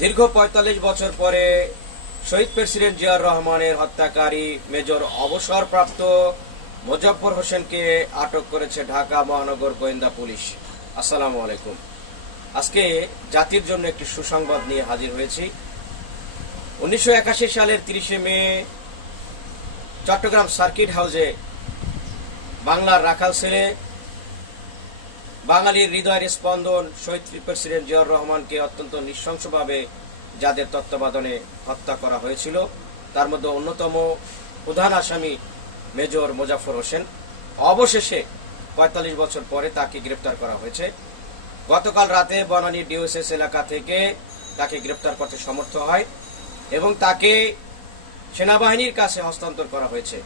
দীর্ঘ ৪৫ বছর পরে শহীদ প্রেসিডেন্ট জিয়াউর রহমানের হত্যাকারী মেজর অবসরপ্রাপ্ত মোজাফফর হোসেনকে আটক করেছে ঢাকা মহানগর গোয়েন্দা পুলিশ। আসসালামু আলাইকুম। আজকে জাতির জন্য একটি সুসংবাদ নিয়ে হাজির হয়েছি। ১৯৮১ সালের ৩০শে মে চট্টগ্রাম সার্কিট হাউসে বাংলার রাখাল ছেলে, বাঙালির হৃদয়ের স্পন্দন শহীদ প্রেসিডেন্ট জিয়াউর রহমানকে অত্যন্ত নৃশংসভাবে যাদের তত্ত্বাবধানে হত্যা করা হয়েছিল, তার মধ্যে অন্যতম প্রধান আসামি মেজর মোজাফফর হোসেন। অবশেষে ৪৫ বছর পরে তাকে গ্রেপ্তার করা হয়েছে। গতকাল রাতে বনানী ডিওএসএস এলাকা থেকে তাকে গ্রেপ্তার করতে সমর্থ হয় এবং তাকে সেনাবাহিনীর কাছে হস্তান্তর করা হয়েছে।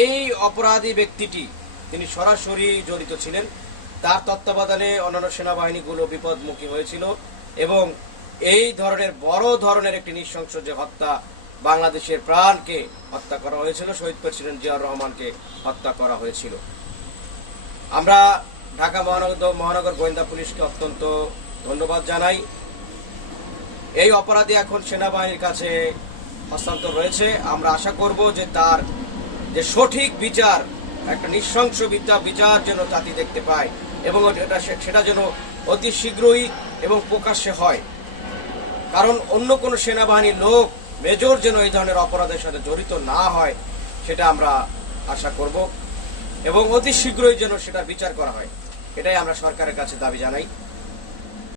এই অপরাধী ব্যক্তিটি তিনি সরাসরি জড়িত ছিলেন। তার তত্ত্বাবধানে অন্যান্য সেনাবাহিনীগুলো বিপদমুখী হয়েছিল এবং এই ধরনের বড় ধরনের একটি নৃশংস যে হত্যা, বাংলাদেশের প্রাণকে হত্যা করা হয়েছিল, শহীদ প্রেসিডেন্ট জিয়াউর রহমানকে হত্যা করা হয়েছিল। আমরা ঢাকা মহানগর গোয়েন্দা পুলিশকে অত্যন্ত ধন্যবাদ জানাই। এই অপরাধী এখন সেনাবাহিনীর কাছে হস্তান্তর রয়েছে। আমরা আশা করব যে তার যে সঠিক বিচার, একটা নৃশংস বিচার যেন জাতি দেখতে পায় এবং সেটা যেন অতি শীঘ্রই এবং প্রকাশ্যে হয়। কারণ অন্য কোনো সেনাবাহিনীর লোক, মেজর যেন এই ধরনের অপরাধের সাথে জড়িত না হয়, সেটা আমরা আশা করব এবং অতি শীঘ্রই যেন সেটা বিচার করা হয়, এটাই আমরা সরকারের কাছে দাবি জানাই।